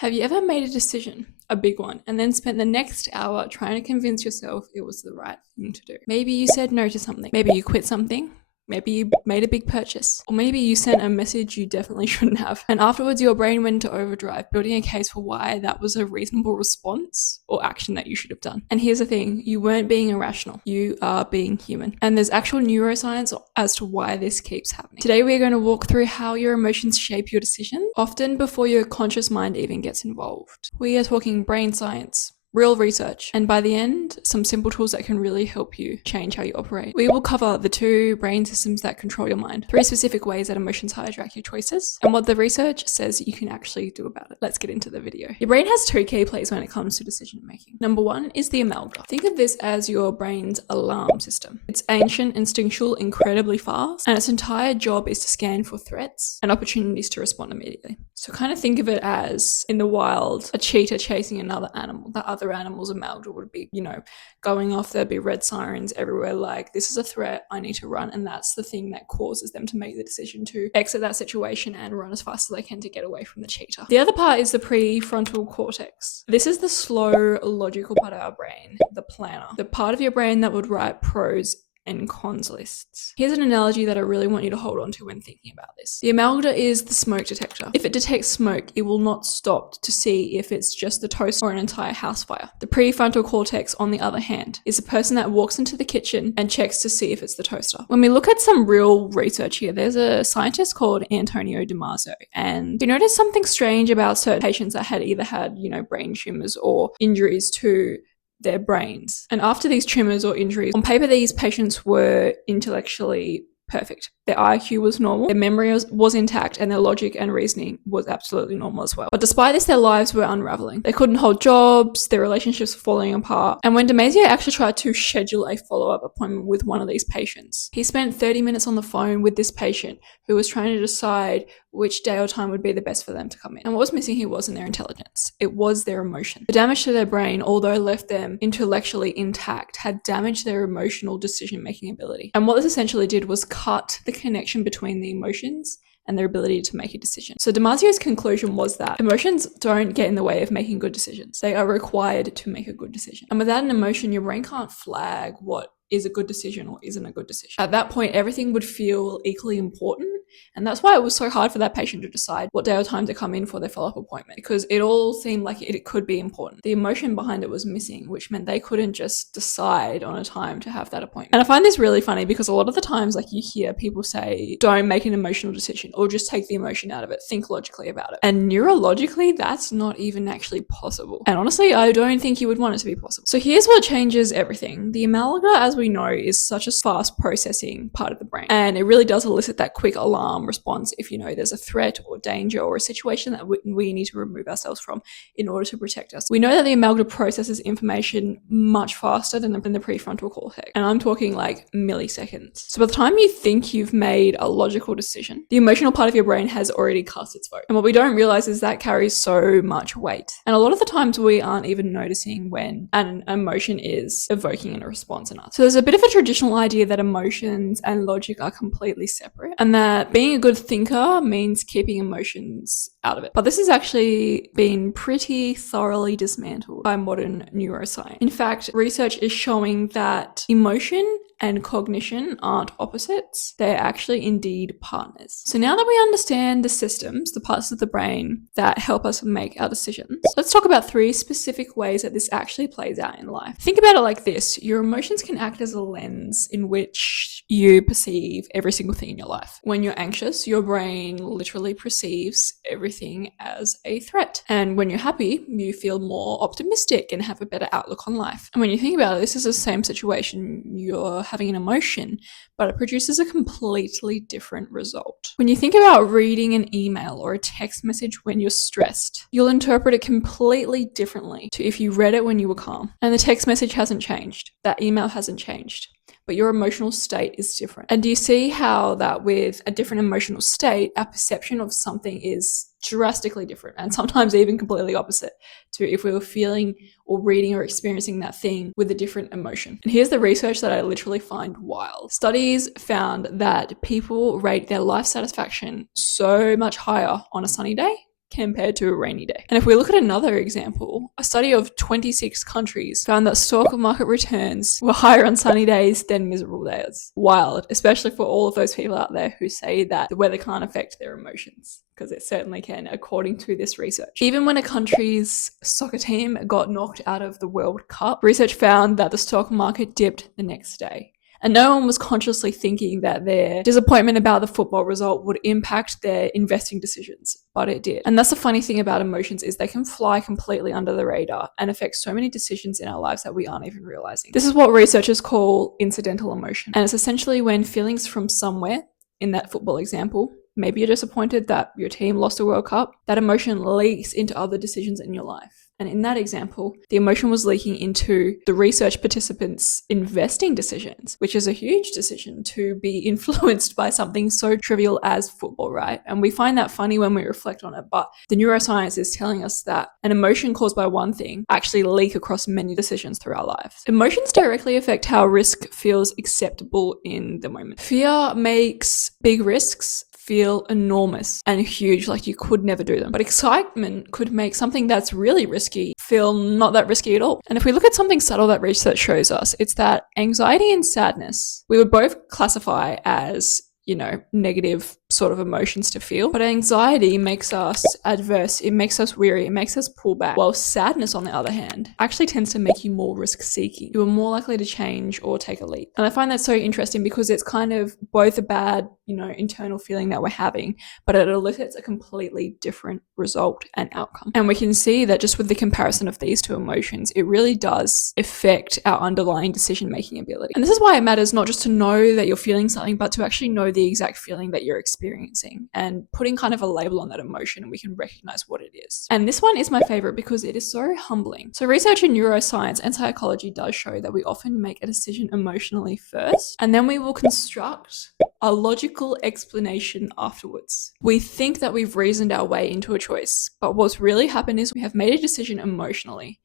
Have you ever made a decision, a big one, and then spent the next hour trying to convince yourself it was the right thing to do? Maybe you said no to something. Maybe you quit something. Maybe you made a big purchase. Or maybe you sent a message you definitely shouldn't have. And afterwards, your brain went into overdrive, building a case for why that was a reasonable response or action that you should have done. And here's the thing, you weren't being irrational. You are being human. And there's actual neuroscience as to why this keeps happening. Today, we're going to walk through how your emotions shape your decisions, often before your conscious mind even gets involved. We are talking brain science, real research, and by the end, some simple tools that can really help you change how you operate. We will cover the 2 brain systems that control your mind, 3 specific ways that emotions hijack your choices, and what the research says you can actually do about it. Let's get into the video. Your brain has 2 key plays when it comes to decision making. Number 1 is the amygdala. Think of this as your brain's alarm system. It's ancient, instinctual, incredibly fast, and its entire job is to scan for threats and opportunities to respond immediately. So kind of think of it as, in the wild, a cheetah chasing another animal. That other animal's amygdala would be, going off. There'd be red sirens everywhere, like, this is a threat, I need to run. And that's the thing that causes them to make the decision to exit that situation and run as fast as they can to get away from the cheetah. The other part is the prefrontal cortex. This is the slow, logical part of our brain, the planner, the part of your brain that would write pros and cons lists. Here's an analogy that I really want you to hold on to when thinking about this. The amygdala is the smoke detector. If it detects smoke, it will not stop to see if it's just the toast or an entire house fire. The prefrontal cortex, on the other hand, is the person that walks into the kitchen and checks to see if it's the toaster. When we look at some real research here, there's a scientist called Antonio Damasio, and he noticed something strange about certain patients that had either had, brain tumors or injuries to their brains. And after these tumors or injuries, on paper, these patients were intellectually perfect. Their IQ was normal, their memory was intact, and their logic and reasoning was absolutely normal as well. But despite this, their lives were unraveling. They couldn't hold jobs, their relationships were falling apart. And when Damasio actually tried to schedule a follow-up appointment with one of these patients, he spent 30 minutes on the phone with this patient who was trying to decide which day or time would be the best for them to come in. And what was missing here wasn't their intelligence, it was their emotion. The damage to their brain, although left them intellectually intact, had damaged their emotional decision-making ability. And what this essentially did was cut the connection between the emotions and their ability to make a decision. So Damasio's conclusion was that emotions don't get in the way of making good decisions. They are required to make a good decision. And without an emotion, your brain can't flag what is a good decision or isn't a good decision. At that point, everything would feel equally important. And that's why it was so hard for that patient to decide what day or time to come in for their follow-up appointment, because it all seemed like it could be important. The emotion behind it was missing, which meant they couldn't just decide on a time to have that appointment. And I find this really funny because a lot of the times, you hear people say, don't make an emotional decision or just take the emotion out of it, think logically about it. And neurologically, that's not even actually possible. And honestly, I don't think you would want it to be possible. So here's what changes everything. The amygdala, as we know, is such a fast processing part of the brain, and it really does elicit that quick alarm response if there's a threat or danger or a situation that we need to remove ourselves from in order to protect us. We know that the amygdala processes information much faster than the prefrontal cortex, and I'm talking milliseconds. So by the time you think you've made a logical decision, the emotional part of your brain has already cast its vote. And what we don't realize is that carries so much weight. And a lot of the times we aren't even noticing when an emotion is evoking a response in us. So there's a bit of a traditional idea that emotions and logic are completely separate, and that being a good thinker means keeping emotions out of it. But this has actually been pretty thoroughly dismantled by modern neuroscience. In fact, research is showing that emotion and cognition aren't opposites, they're actually indeed partners. So now that we understand the systems, the parts of the brain that help us make our decisions, let's talk about 3 specific ways that this actually plays out in life. Think about it like this. Your emotions can act as a lens in which you perceive every single thing in your life. When you're anxious, your brain literally perceives everything as a threat. And when you're happy, you feel more optimistic and have a better outlook on life. And when you think about it, this is the same situation. You're having an emotion, but it produces a completely different result. When you think about reading an email or a text message when you're stressed, you'll interpret it completely differently to if you read it when you were calm. And the text message hasn't changed, that email hasn't changed, but your emotional state is different. And do you see how that with a different emotional state, our perception of something is drastically different, and sometimes even completely opposite to if we were feeling or reading or experiencing that thing with a different emotion. And here's the research that I literally find wild. Studies found that people rate their life satisfaction so much higher on a sunny day compared to a rainy day. And if we look at another example, a study of 26 countries found that stock market returns were higher on sunny days than miserable days. Wild, especially for all of those people out there who say that the weather can't affect their emotions, because it certainly can, according to this research. Even when a country's soccer team got knocked out of the World Cup, research found that the stock market dipped the next day. And no one was consciously thinking that their disappointment about the football result would impact their investing decisions, but it did. And that's the funny thing about emotions, is they can fly completely under the radar and affect so many decisions in our lives that we aren't even realizing. This is what researchers call incidental emotion. And it's essentially when feelings from somewhere, in that football example, maybe you're disappointed that your team lost a World Cup, that emotion leaks into other decisions in your life. And in that example, the emotion was leaking into the research participants' investing decisions, which is a huge decision to be influenced by something so trivial as football, right? And we find that funny when we reflect on it, but the neuroscience is telling us that an emotion caused by one thing actually leak across many decisions through our lives. Emotions directly affect how risk feels acceptable in the moment. Fear makes big risks feel enormous and huge, like you could never do them. But excitement could make something that's really risky feel not that risky at all. And if we look at something subtle that research shows us, it's that anxiety and sadness, we would both classify as, negative sort of emotions to feel. But anxiety makes us adverse, it makes us weary, it makes us pull back. While sadness, on the other hand, actually tends to make you more risk-seeking. You are more likely to change or take a leap. And I find that so interesting because it's kind of both a bad, internal feeling that we're having, but it elicits a completely different result and outcome. And we can see that just with the comparison of these two emotions, it really does affect our underlying decision-making ability. And this is why it matters not just to know that you're feeling something, but to actually know the exact feeling that you're experiencing and putting kind of a label on that emotion, and we can recognize what it is. And this one is my favorite because it is so humbling. So research in neuroscience and psychology does show that we often make a decision emotionally first, and then we will construct a logical explanation afterwards. We think that we've reasoned our way into a choice, but what's really happened is we have made a decision emotionally,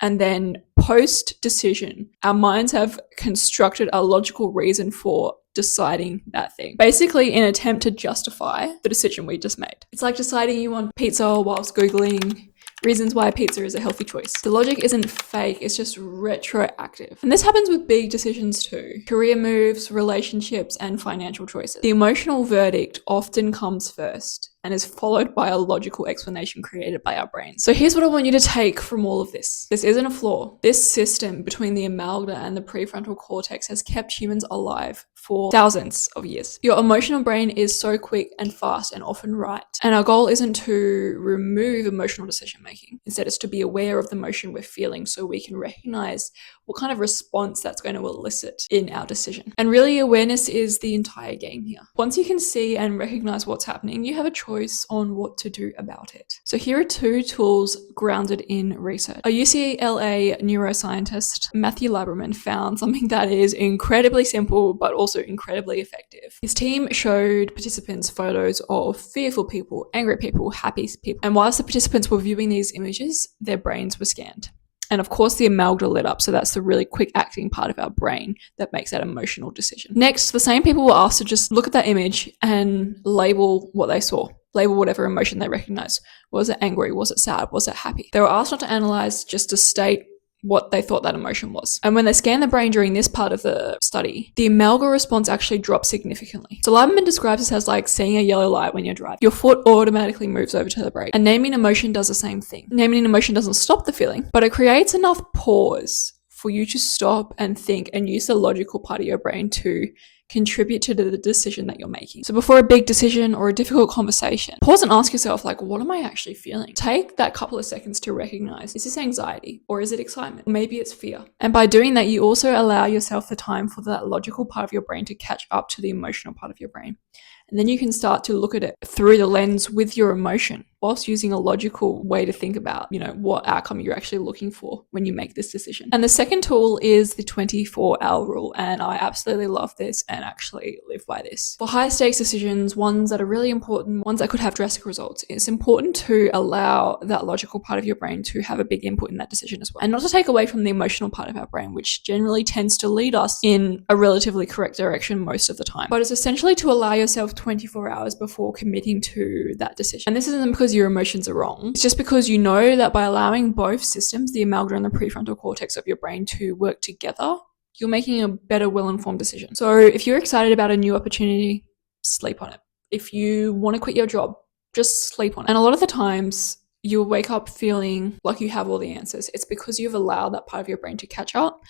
and then post-decision, our minds have constructed a logical reason for deciding that thing. Basically, in an attempt to justify the decision we just made. It's like deciding you want pizza whilst Googling reasons why pizza is a healthy choice. The logic isn't fake, it's just retroactive. And this happens with big decisions too. Career moves, relationships, and financial choices. The emotional verdict often comes first and is followed by a logical explanation created by our brains. So here's what I want you to take from all of this. This isn't a flaw. This system between the amygdala and the prefrontal cortex has kept humans alive for thousands of years. Your emotional brain is so quick and fast and often right. And our goal isn't to remove emotional decision making. Instead, it's to be aware of the emotion we're feeling so we can recognize what kind of response that's going to elicit in our decision. And really, awareness is the entire game here. Once you can see and recognize what's happening, you have a choice on what to do about it. So here are two tools grounded in research. A UCLA neuroscientist, Matthew Laberman, found something that is incredibly simple but also incredibly effective. His team showed participants photos of fearful people, angry people, happy people. And whilst the participants were viewing these images, their brains were scanned. And of course, the amygdala lit up. So that's the really quick acting part of our brain that makes that emotional decision. Next, the same people were asked to just look at that image and label what they saw. Label whatever emotion they recognized. Was it angry? Was it sad? Was it happy? They were asked not to analyze, just to state what they thought that emotion was. And when they scanned the brain during this part of the study, the amygdala response actually dropped significantly. So Laberman describes this as like seeing a yellow light when you're driving. Your foot automatically moves over to the brake. And naming emotion does the same thing. Naming an emotion doesn't stop the feeling, but it creates enough pause for you to stop and think and use the logical part of your brain to contribute to the decision that you're making. So before a big decision or a difficult conversation, pause and ask yourself, like, what am I actually feeling? Take that couple of seconds to recognize, is this anxiety or is it excitement? Or maybe it's fear. And by doing that, you also allow yourself the time for that logical part of your brain to catch up to the emotional part of your brain. And then you can start to look at it through the lens with your emotion, whilst using a logical way to think about, what outcome you're actually looking for when you make this decision. And the second tool is the 24-hour rule. And I absolutely love this and actually live by this. For high stakes decisions, ones that are really important, ones that could have drastic results, it's important to allow that logical part of your brain to have a big input in that decision as well. And not to take away from the emotional part of our brain, which generally tends to lead us in a relatively correct direction most of the time. But it's essentially to allow yourself yourself 24 hours before committing to that decision. And this isn't because your emotions are wrong. It's just because you know that by allowing both systems, the amygdala and the prefrontal cortex of your brain, to work together, you're making a better, well-informed decision. So if you're excited about a new opportunity, sleep on it. If you want to quit your job, just sleep on it. And a lot of the times you'll wake up feeling like you have all the answers. It's because you've allowed that part of your brain to catch up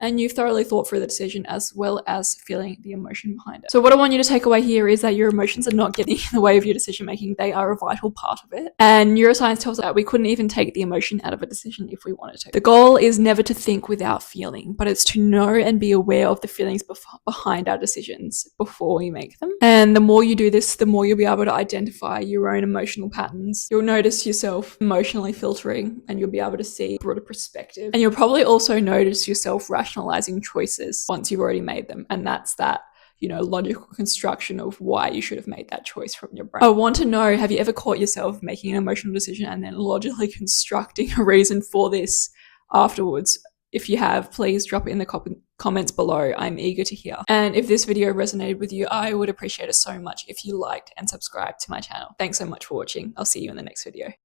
and you've thoroughly thought through the decision as well as feeling the emotion behind it. So what I want you to take away here is that your emotions are not getting in the way of your decision making. They are a vital part of it. And neuroscience tells us that we couldn't even take the emotion out of a decision if we wanted to. The goal is never to think without feeling, but it's to know and be aware of the feelings behind our decisions before we make them. And the more you do this, the more you'll be able to identify your own emotional patterns. You'll notice yourself emotionally filtering and you'll be able to see a broader perspective. And you'll probably also notice yourself rationalizing choices once you've already made them. And that's that, logical construction of why you should have made that choice from your brain. I want to know, have you ever caught yourself making an emotional decision and then logically constructing a reason for this afterwards? If you have, please drop it in the comments below. I'm eager to hear. And if this video resonated with you, I would appreciate it so much if you liked and subscribed to my channel. Thanks so much for watching. I'll see you in the next video.